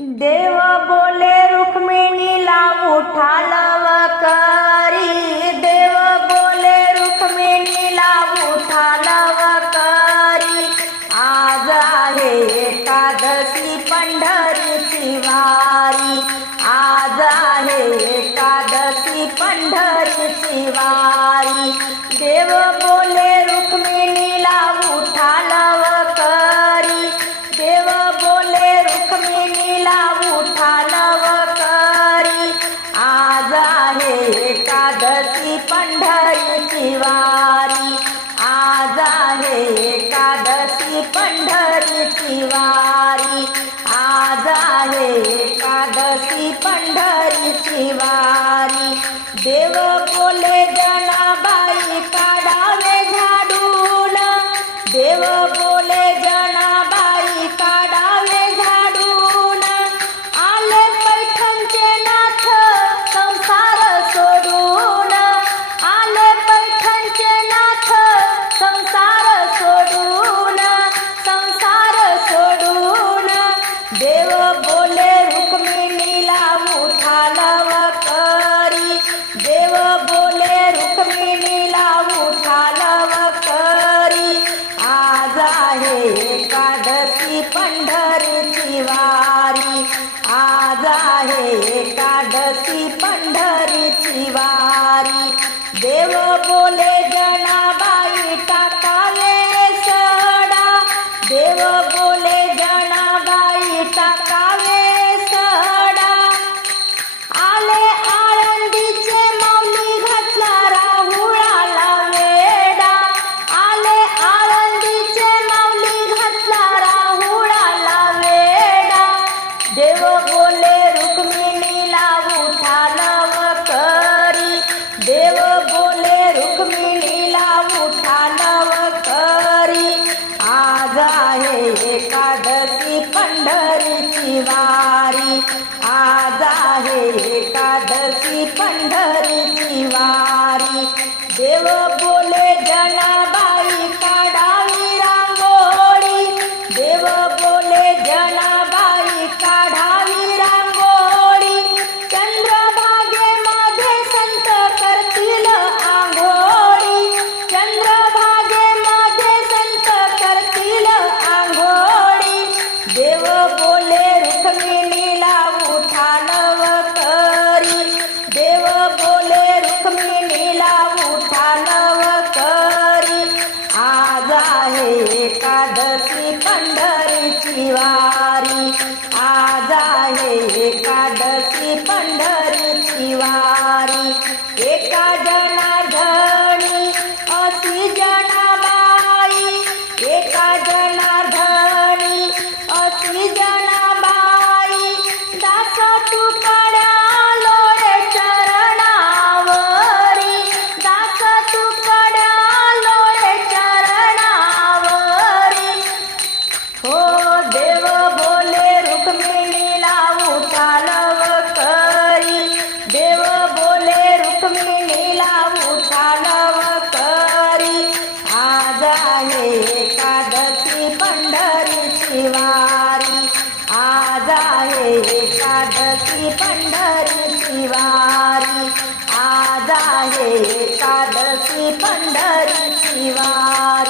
देव बोले रुक्मिणीला उठालव करी. देव बोले रुक्मिणीला उठालव करी. आज आहे एकादशी पंढरीची वारी. आज आहे एकादशी पंढरीची वारी. देव बोले बोले रुक्मिणीला उठालव करी आज आहे एकादशी पंढरीची वारी. पंढरीची वारी. आज आहे एकादशी पंढरीची वारी. देव बोले एकादशी पंढरीची वारी. आज आहे एकादशी पंढरीची वारी. देव बोले जना जखमीला उठालव करी आज आहे एकादशी पंढरीची वारी. आज आहे एकादशी पंढरीची वारी. एकादशी रुक्मिणीला उठालव करी आज आहे एकादशी पंढरीची वारी. आज आहे एकादशी पंढरीची वारी. आज आहे पंढरीची वारी.